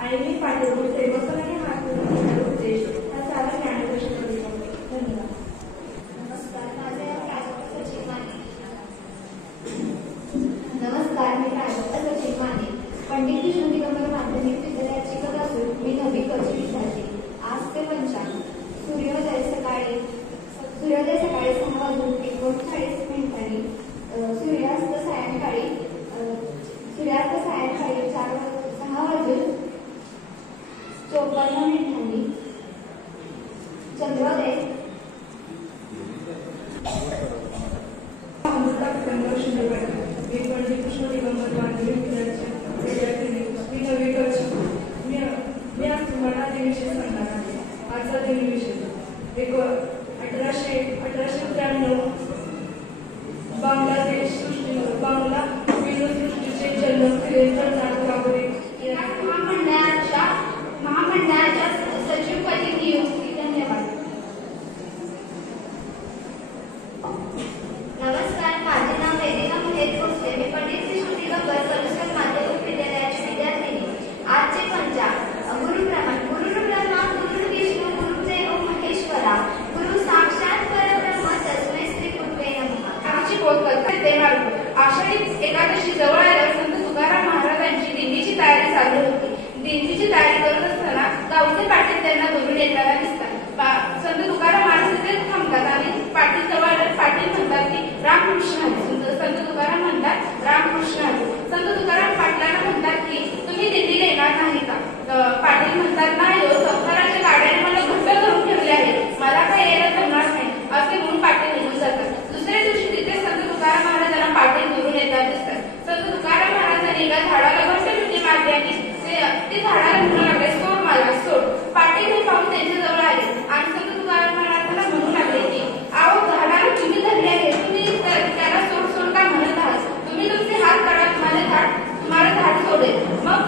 आणि मी पाठवते बसूनही हात जोडून उद्देश हा सारा ज्ञानकोश करू. धन्यवाद. नमस्कार, माझे नाव प्राजक्ता सचिन माने. नमस्कार, मी प्राजक्ता सचिन माने. पंडित कृष्ण दिगंबर माध्यमिक विद्यालयात शिकत असून मी 9वी कची विद्यार्थी. आज ते पंचांग. सूर्योदय सकाळी 6:39 सूर्यास्त सायंकाळी 6:54 चंद्रोदय मी पंडित कृष्ण दिगंबर माध्यमिक विद्यार्थी. मी 9वी कची. मी आज तुम्हाला दिनविषय सांगणार आहे. आजचा दिनविषय 1893 बांगला विनोदसृष्टीचे जन्म रवींद्रनाथ टागोर महामंडळाच्या सचिवपदी नियुक्ती. धन्यवाद. नमस्कार, माझे नाव वेदिका महेश भोसले. मी पंडित कृष्ण दिगंबर कलुसर माध्यमिक विद्यालयाची विद्यार्थिनी. आजचे पंचांग. गुरुब्रह्मा गुरु विष्णू गुरुदेव महेश्वरा गुरु साक्षात परब्रह्म तस्मै श्री गुरुवे नमः. आमची बोध करतात. आषाढी एकादशी जवळ आल्यावर संत तुकाराम महाराजांची दिंडीची तयारी चालू होती. दिंडीची तयारी करत असताना गावचे पाटील त्यांना धरून येताना दिसतात. संत तुकाराम महाराज तिथे थांबतात आणि पाटील जवळ पाटील म्हणतात की रामकृष्ण हरी. संत तुकाराम म्हणतात रामकृष्ण हरी. संत तुकाराम पाटलांना म्हणतात की तुम्ही दिंडीला येणार नाही का? पाटील म्हणतात नाही हो, संसाराच्या गाड्याने मला घट्ट करून ठेवले आहे, मला काय यायला जमणार नाही असे म्हणून पाटील निघून जातात. दुसऱ्या दिवशी तिथे संत तुकाराम महाराजांना पाटील धरून येतात दिसतात. संत तुकाराम महाराजांनी एका झाडाला घट्ट मिठी मारली आणि ते झाडाला म्हणू लागले सोड मला सोड. पाटील हे पाहून त्यांच्या जवळ आले आणि संत तुकाराम महाराजांना म्हणू लागले की आहो झाडाला तुम्ही धरले आहे, तुम्ही त्याला सोड सोड का म्हणत आहात? तुम्ही तुमचे हात काढा, तुम्हाला झाड सोडेल. मग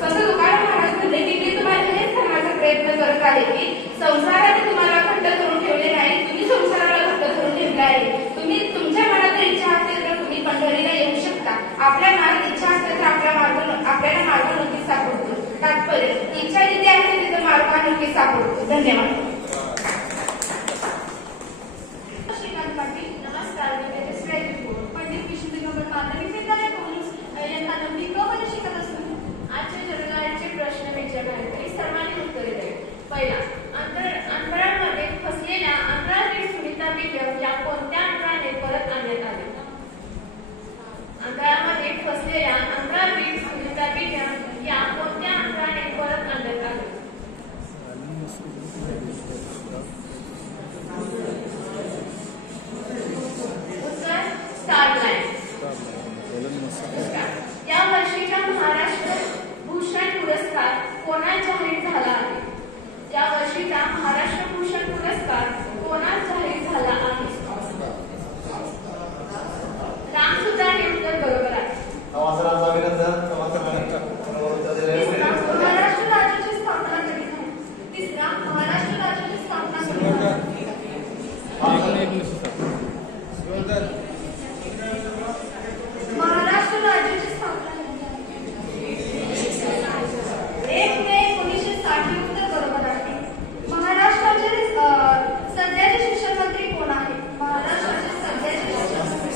संत तुकाराम महाराज म्हणले की मी तुम्हाला हेच सांगण्याचा प्रयत्न करत आहे की संसाराने तुम्हाला घट्ट करून ठेवले नाही, तुम्ही संसाराला घट्ट करून ठेवले आहे. तुम्ही तुमच्या मनात इच्छा असेल तर तुम्ही पंढरीला येऊ शकता. आपल्या मनात इच्छा असेल तर आपल्याला मार्ग नक्कीच सापडतो. तात्पर्य इच्छा जिथे आहे तिथे मार्ग नक्कीच सापडतो. धन्यवाद. श्रीकांत पाटील. नमस्कार, मी तेजस्वी राऊत. पंडित कृष्ण दिगंबर माध्यमिक विद्यालयातून इयत्ता 9वी क मध्ये शिकत असून आजचे जनगणनेचे प्रश्न विचारले तरी सर्वांनी उत्तरे द्यावी. पहिला, अंतराळमध्ये फसलेल्या अंतराळवीर सुनीता विल्यम या कोणत्या अंतराने परत आणण्यात आले? अंतराळमध्ये फसलेल्या अंतराळवीर सुनीता विल्यम या कोणत्या अंतराने परत आणण्यात आले? उत्तर स्टारलाईन. या वर्षीचा महाराष्ट्र भूषण पुरस्कार कोणास जाहीर झाला आहे? या वर्षीचा महाराष्ट्र भूषण पुरस्कार कोणास जाहीर झाला आहे? राम सुद्धा हे उत्तर बरोबर आहे. महाराष्ट्र राज्याची स्थापना कधी झाली? तिसरा, महाराष्ट्र राज्याची स्थापना कधी झाली? महाराष्ट्र राज्याची स्थापना कधी झाली? 1 मे 1960 उत्तर बरोबर आहे. महाराष्ट्राचे सध्याचे शिक्षण मंत्री कोण आहे? महाराष्ट्राचे सध्याचे शिक्षण मंत्री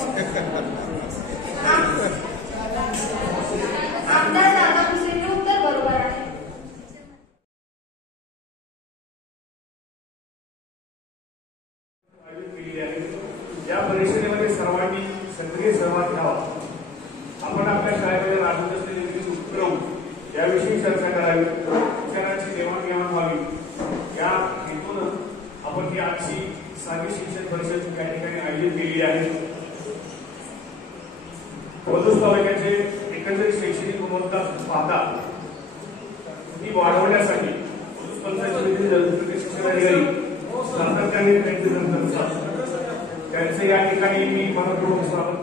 आमदार दादा भुसे. उत्तर बरोबर आहे. या परिषदेमध्ये सर्वांनी सक्रिय सहभाग घ्यावा. आपण आपल्या शाळेमध्ये राबवत असलेले विविध उपक्रम याविषयी चर्चा करावी, विचारांची देवाणघेवाण व्हावी. या हेतून आपण ही आजची साधी शिक्षण परिषद काही ठिकाणी आयोजित केलेली आहे. वधूस तालुक्याचे एकंदरीत शैक्षणिक गुणवत्ता पाहता ती वाढवण्यासाठी वधूस पंचायत समितीचे शिक्षणाधिकारी सातत्याने त्यांचे त्यांचे या ठिकाणी मी मनपूर्वक स्वागत